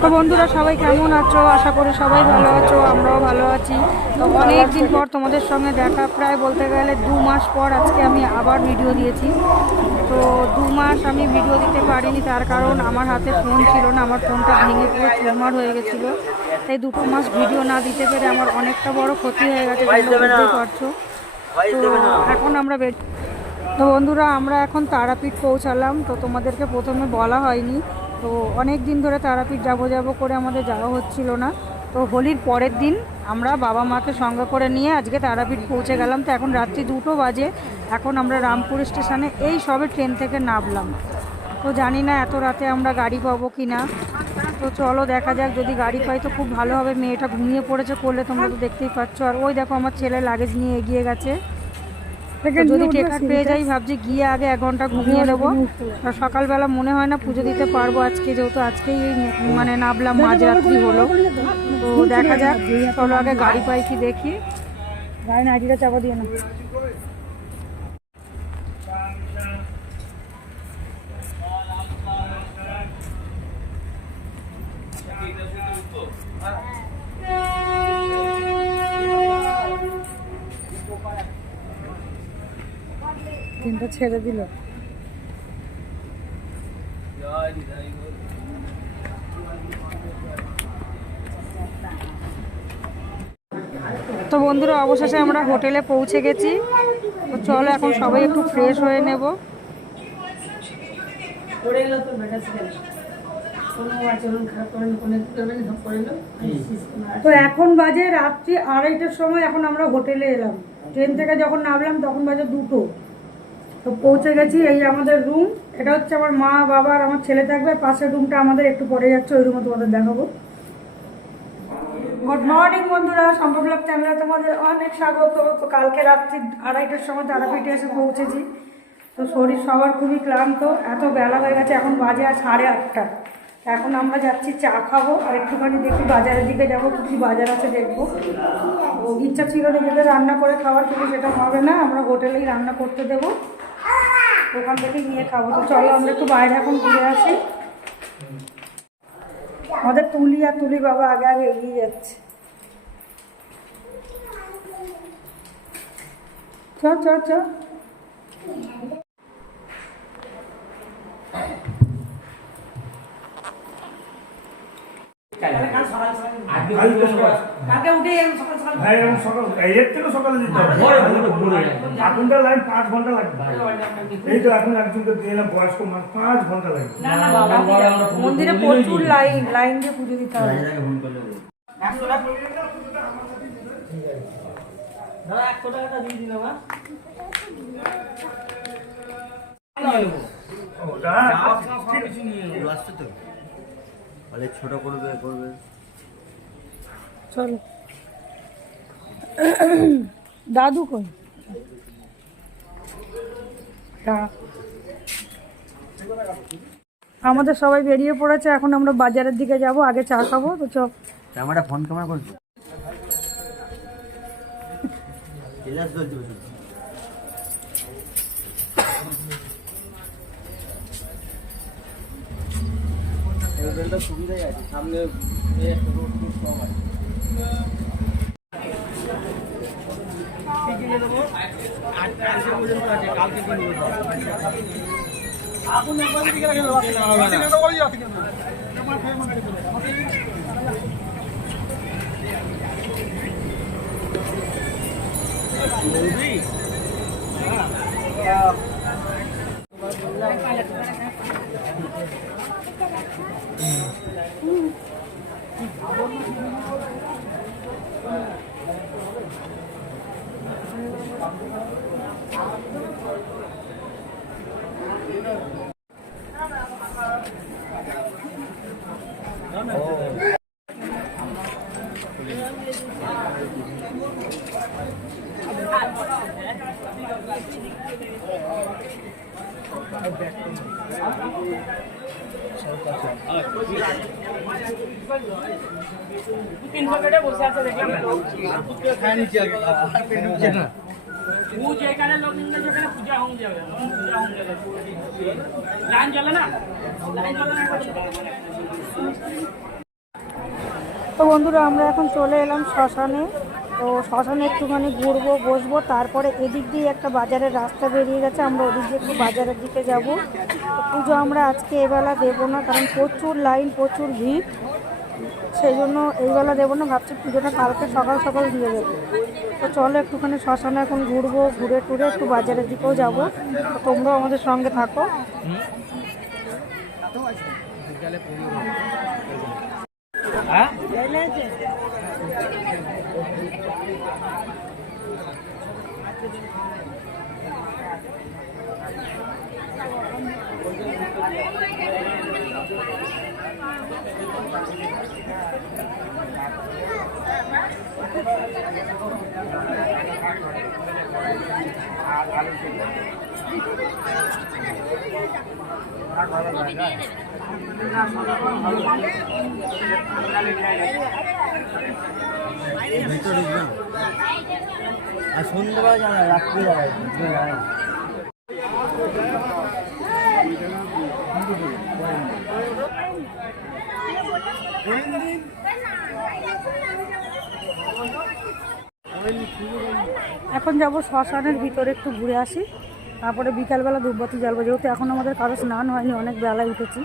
তো বন্ধুরা সবাই কেমন আছো? আশা করি সবাই ভালো আছো, আমরাও ভালো আছি। তো অনেক দিন পর তোমাদের সঙ্গে দেখা, প্রায় বলতে গেলে 2 মাস পর আজকে আমি আবার ভিডিও দিয়েছি। তো 2 মাস আমি ভিডিও দিতে পারিনি, তার কারণ আমার হাতে ফোন ছিল না, আমার ফোনটা ভেঙে পুরো চুরমার হয়ে গেছিলো। তাই 2 মাস ভিডিও না দিতে পেরে আমার অনেকটা বড় ক্ষতি হয়ে গেছে, বুঝতেই পারছো। তো এখন আমরা তো বন্ধুরা আমরা এখন তারাপীঠ পৌঁছালাম। তো তোমাদেরকে প্রথমে বলা হয়নি, তো অনেক দিন ধরে তারাপীঠ যাবো করে আমাদের যাওয়া হচ্ছিল না। তো হোলির পরের দিন আমরা বাবা মাকে সঙ্গে করে নিয়ে আজকে তারাপীঠ পৌঁছে গেলাম। তো এখন রাত্রি 2টো বাজে, এখন আমরা রামপুর স্টেশনে এই সবে ট্রেন থেকে নামলাম। তো জানি না এত রাতে আমরা গাড়ি পাবো কি না। তো চলো দেখা যাক, যদি গাড়ি পাই তো খুব ভালো হবে। মেয়েটা ঘুমিয়ে পড়েছে করলে, তোমরা তো দেখতেই পাচ্ছ। আর ওই দেখো আমার ছেলে লাগেজ নিয়ে এগিয়ে গেছে। যদি টেকার পেয়ে যাই ভাবছি গিয়ে আগে 1 ঘন্টা ঘুমিয়ে নেবো। আর সকালবেলা মনে হয় না পুজো দিতে পারবো আজকে, যেহেতু আজকেই মানে নামলাম, মাঝরাত্রি হলো। তো দেখা যাক, চলো আগে গাড়ি পাই কি দেখি। গাড়ি নাইটিটা চাপা দিয়ে না। ট্রেনটা ছেড়ে দিল। তো বন্ধুরা অবশেষে আমরা হোটেলে পৌঁছে গেছি। তো চলো এখন সবাই একটু ফ্রেশ হয়ে নেব। তো এখন বাজে রাত্রি 2:30টার সময়, এখন আমরা হোটেলে এলাম। ট্রেন থেকে যখন নামলাম তখন বাজে 2টো। তো পৌঁছে গেছি, এই আমাদের রুম। এটা হচ্ছে আমার মা বাবা আর আমার ছেলে থাকবে। পাশের রুমটা আমাদের একটু পরে যাচ্ছে, ওই রুমে তোমাদের দেখাবো। গুড মর্নিং বন্ধুরা, সম্ভব ব্লগ চ্যানেলে তোমাদের অনেক স্বাগত। তো কালকে রাত্রি 2:30টার সময় তারাপীঠে এসে পৌঁছেছি। তো শরীর সবার খুবই ক্লান্ত, এত বেলা হয়ে গেছে, এখন বাজে আর 8:30। এখন আমরা যাচ্ছি চা খাবো, আর একটুখানি দেখি বাজারের দিকে যাবো, কিছু বাজার আছে দেখবো। তো ইচ্ছা ছিল নিজেদের রান্না করে খাওয়ার, কিন্তু সেটা হবে না, আমরা হোটেলেই রান্না করতে দেবো, ওখান থেকেই নিয়ে খাবো। তো চলো আমরা একটু বাইরে এখন ঘুরে আসি। আমাদের তুলি আর তুলি বাবা আগে আগে এগিয়ে যাচ্ছে। চ চ চ। সকালে দিতে হবে। এখনকার লাইন 5 ঘন্টা লাগবে। এই তো এখন একজনকে দিয়ে এলাম, বয়স্ক মানুষ, 5 ঘন্টা লাগবে। মন্দিরে প্রচুর লাইন, লাইন দিয়ে পুজো দিতে হবে। ছোট করবে চলো দাদু কই? আমাদের সবাই বেরিয়ে পড়েছে, এখন আমরা বাজারের দিকে যাব, আগে চা খাবো। তো চল। ক্যামেরা ফোন ক্যামেরা করছো? সুবিধাই আছে, সামনে বসে আছে দেখলাম যেখানে লোক সেখানে পূজা হোম যাবে, লাইন চলে না, লাইন চলে না। তো বন্ধুরা আমরা এখন চলে এলাম শ্মশানে। তো শ্মশানে একটুখানি ঘুরবো বসবো, তারপরে এদিক দিয়ে একটা বাজারের রাস্তা বেরিয়ে গেছে, আমরা ওদিক দিয়ে একটু বাজারের দিকে যাব। তো পুজো আমরা আজকে এবেলা দেবো না, কারণ প্রচুর লাইন, প্রচুর ভিড়, সেই জন্য এইবেলা দেবো না, ভাবছি পুজোটা কালকে সকাল সকাল দিয়ে দেবো। তো চলো একটুখানি শ্মশানে এখন ঘুরবো, ঘুরে টুরে একটু বাজারের দিকেও যাবো। তো তোমরাও আমাদের সঙ্গে থাকো। আর সন্ধ্যাবেলা যাবে, রাত্রি যাবে। এখন যাব শ্মশানের ভিতরে, একটু ঘুরে আসি, তারপরে বিকালবেলা ধূপবাতি জ্বালবো, যেহেতু এখন আমাদের কারো স্নান হয়নি, অনেক বেলায় উঠেছি।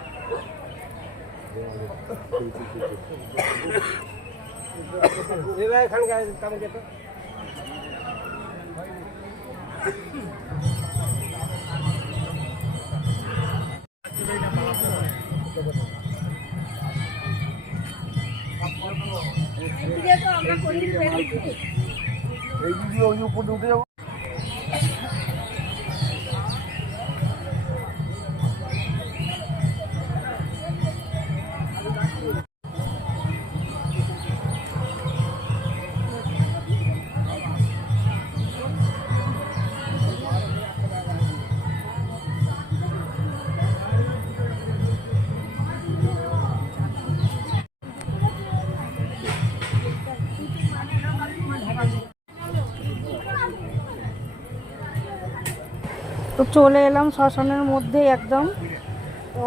তো চলে এলাম শ্মশানের মধ্যে একদম।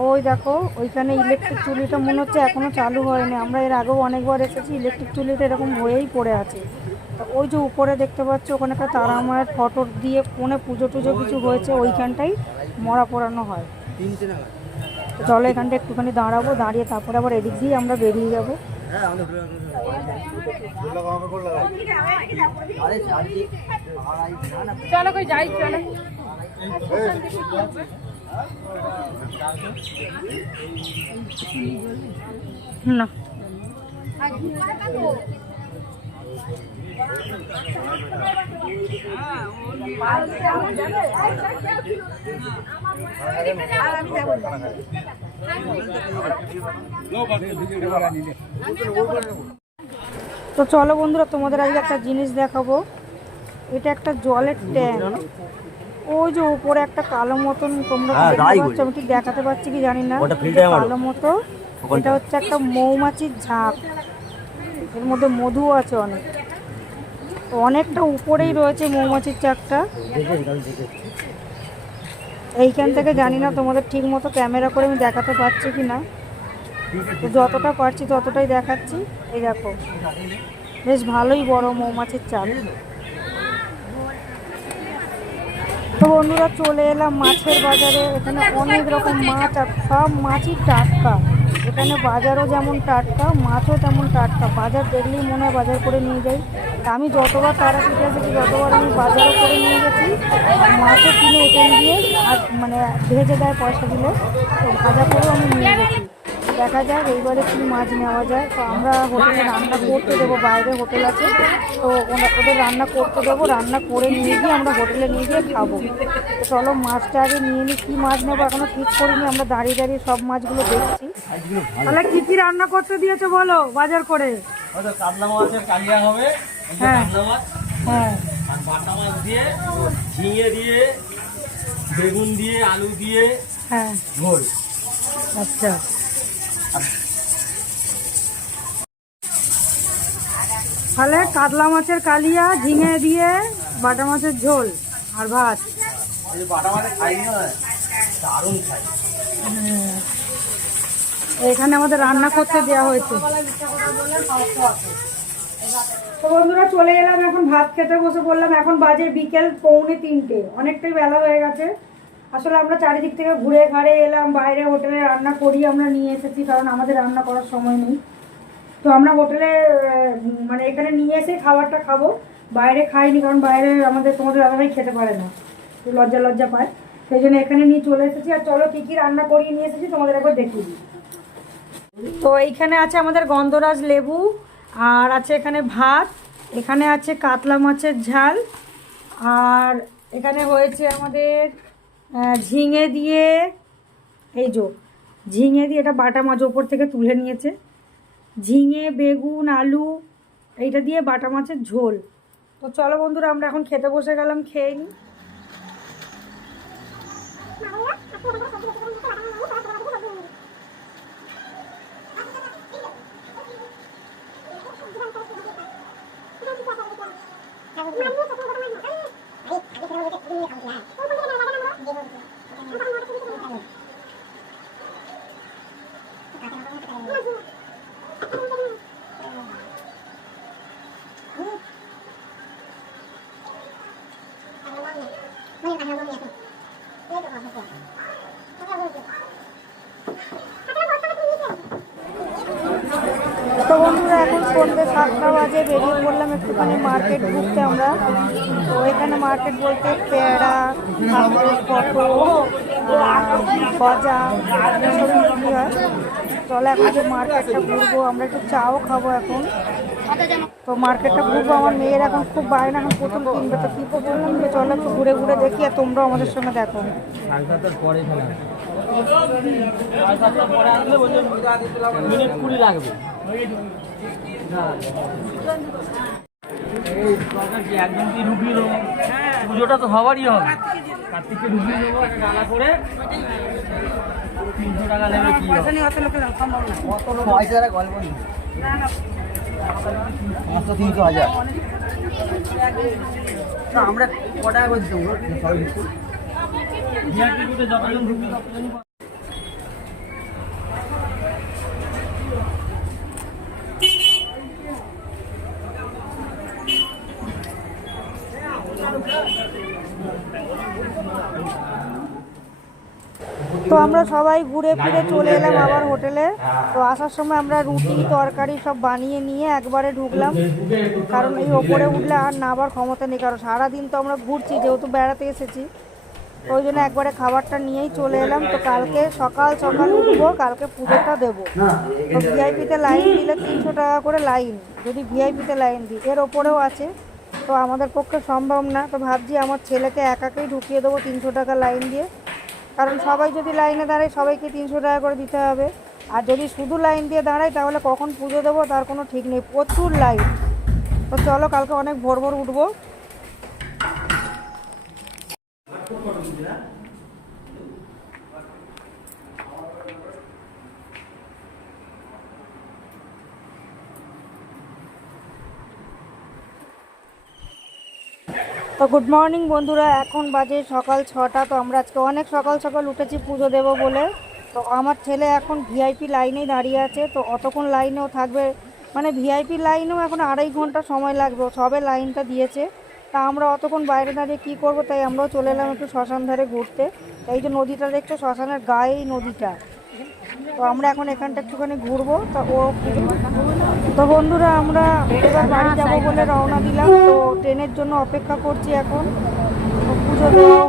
ওই দেখো ওইখানে ইলেকট্রিক চুলিটা মনে হচ্ছে এখনও চালু হয়নি, আমরা এর আগেও অনেকবার এসেছি, ইলেকট্রিক চুলিটা এরকম হয়েই পড়ে আছে। তো ওই যে উপরে দেখতে পাচ্ছ ওখানে একটা তারা মায়ের ফটো দিয়ে কোণে পুজো টুজো কিছু হয়েছে, ওইখানটাই মরা পোড়ানো হয়। তো চলো এখানটা একটুখানি দাঁড়াবো, দাঁড়িয়ে তারপরে আবার এদিক দিয়ে আমরা বেরিয়ে যাবো। চলো কই যাই, চলো না। তো চলো বন্ধুরা, তোমাদের আজকে একটা জিনিস দেখাবো। এটা একটা জলের ট্যাঙ্ক, ওই যে উপরে একটা কালো মতন, তোমরা দেখতে পাচ্ছ, আমি ঠিক দেখাতে পারছি কি জানি না, কালো মতো, এটা হচ্ছে একটা মৌমাছির ঝাঁক, এর মধ্যে মধু আছে অনেক, অনেকটা উপরেই রয়েছে মৌমাছির চাকটা। এইখান থেকে জানি না তোমাদের ঠিক মতো ক্যামেরা করে আমি দেখাতে পারছি কি না, তো যতটা পারছি ততটাই দেখাচ্ছি। এই দেখো বেশ ভালোই বড় মৌমাছির চাক। তো বন্ধুরা চলে এলাম মাছের বাজারে, এখানে অনেক রকম মাছ, আর সব মাছই টাটকা। এখানে বাজারও যেমন টাটকা, মাছও তেমন টাটকা, বাজার দেখলেই মনে হয় বাজার করে নিয়ে যাই। আমি যতবার তারাপীঠে এসেছি ততবার আমি বাজারও করে নিয়ে গেছি, আর মাছও কিনে এখানে দিয়ে আর মানে ভেজে দেয় পয়সা দিলে, তো ভাজা করেও আমি নিয়ে গেছি। দেখা যাক এইবারে কী মাছ নেওয়া যায়। তো আমরা হোটেলে রান্না করতে দেবো, বাইরে হোটেল আছে, তো ওদের রান্না করতে দেবো, রান্না করে নিয়ে গিয়ে আমরা হোটেলে নিয়ে গিয়ে খাবো। তো চলো মাছটা আগে নিয়ে নিই, কী মাছ নেবো এখনও ঠিক করিনি, আমরা দাঁড়িয়ে দাঁড়িয়ে সব মাছগুলো দেখছি। তাহলে কী কী রান্না করতে দিয়েছে বলো বাজার করে? কাতলা মাছের কালিয়া হবে, হ্যাঁ হ্যাঁ, আর বাটা মাছ দিয়ে, ঝিঙে দিয়ে, বেগুন দিয়ে, আলু দিয়ে, হ্যাঁ ঝোল। আচ্ছা, তাহলে কাতলা মাছের কালিয়া, ঝিঙে দিয়ে, বাটা মাছের ঝোল আর ভাত। বাটা মাছের খাই না, দারুণ খাই। এখানে আমাদের রান্না করতে দেওয়া হয়েছে। তো বন্ধুরা চলে এলাম, এখন ভাত খেতে বসে পড়লাম। এখন বাজে বিকেল 2:45, অনেকটাই বেলা হয়ে গেছে। আসলে আমরা চারিদিক থেকে ঘুরে ঘাড়ে এলাম, বাইরে হোটেলে রান্না করি আমরা নিয়ে এসেছি, কারণ আমাদের রান্না করার সময় নেই। তো আমরা হোটেলে মানে এখানে নিয়ে এসে খাবারটা খাবো, বাইরে খাইনি, কারণ বাইরে তোমাদের দাদাভাই খেতে পারে না, তো লজ্জা পায়, সেই জন্য এখানে নিয়ে চলে এসেছি। আর চলো কী কী রান্না করিয়ে নিয়ে এসেছি তোমাদের একবার দেখিয়ে দিই। তো এইখানে আছে আমাদের গন্ধরাজ লেবু, আর আছে এখানে ভাত, এখানে আছে কাতলা মাছের ঝাল, আর এখানে হয়েছে আমাদের ঝিঙে দিয়ে, এই ঝিঙে দিয়ে, এটা বাটা মাছ ওপর থেকে তুলে নিয়েছে, ঝিঙে, বেগুন, আলু, এইটা দিয়ে বাটা মাছের ঝোল। তো চলো বন্ধুরা আমরা এখন খেতে বসে গেলাম, খেয়ে নিই। তো বন্ধুরা এখন সন্ধ্যে 7টা বাজে, বেরিয়ে পড়লাম একটুখানি মার্কেট ঘুরতে আমরা। তো এখানে মার্কেট বলতে পেয়ারা, পটল, গজা এসব বিক্রি হয়। চলো এখন যে মার্কেটটা ঘুরবো, আমরা একটু চাও খাবো এখন। তো মার্কেটটা ঘুরবো, আমার মেয়ের এখন খুব বায়না, এখন প্রথম কিনবে, তো কী বললাম যে চলো একটু ঘুরে ঘুরে দেখি, আর তোমরাও আমাদের সঙ্গে দেখো। মিনিট 20 লাগবে। একদম কি ঢুকিয়ে দেবো, পুজোটা তো সবারই হবে। কার্তিককে ঢুকিয়ে দেবো একটা ডালা করে, 300 টাকা নেবে। কি পয়সা গল্প নেই, 500-300 আমরা কটা করে দিতে যতজন ঢুকবে ততজনই। তো আমরা সবাই ঘুরে ফিরে চলে এলাম আবার হোটেলে। তো আসার সময় আমরা রুটি তরকারি সব বানিয়ে নিয়ে একবারে ঢুকলাম, কারণ এই ওপরে উঠলে আর নাবার ক্ষমতা নেই, কারণ সারাদিন তো আমরা ঘুরছি, যেহেতু বেড়াতে এসেছি, ওই জন্য একবারে খাবারটা নিয়েই চলে এলাম। তো কালকে সকাল উঠবো, কালকে পুজোটা দেবো। তো ভিআইপিতে লাইন দিলে 300 টাকা করে লাইন, যদি ভিআইপিতে লাইন দিই, এর ওপরেও আছে। তো আমাদের পক্ষে সম্ভব না, তো ভাবছি আমার ছেলেকে একাকেই ঢুকিয়ে দেবো 300 টাকা লাইন দিয়ে, কারণ সবাই যদি লাইনে দাঁড়ায় সবাইকে 300 টাকা করে দিতে হবে। আর যদি শুধু লাইন দিয়ে দাঁড়ায় তাহলে কখন পুজো দেবো তার কোনো ঠিক নেই, প্রচুর লাইন। তো চলো কালকে অনেক ভোর উঠবো। তো গুড মর্নিং বন্ধুরা, এখন বাজে সকাল 6টা। তো আমরা আজকে অনেক সকাল উঠেছি পুজো দেবো বলে। তো আমার ছেলে এখন ভিআইপি লাইনেই দাঁড়িয়ে আছে, তো অতক্ষণ লাইনেও থাকবে, মানে ভিআইপি লাইনেও এখন 2.5 ঘন্টা সময় লাগবে, সবে লাইনটা দিয়েছে। তা আমরা অতক্ষণ বাইরে দাঁড়িয়ে কী করবো, তাই আমরাও চলে এলাম একটু শ্মশান ধারে ঘুরতে। এই যে নদীটা দেখছো, শ্মশানের গায়েই নদীটা। তো আমরা এখন এখানটা একটুখানি ঘুরবো। তো বন্ধুরা আমরা এবার বাড়ি যাবো বলে রওনা দিলাম। তো ট্রেনের জন্য অপেক্ষা করছি এখন, পুজো দেওয়া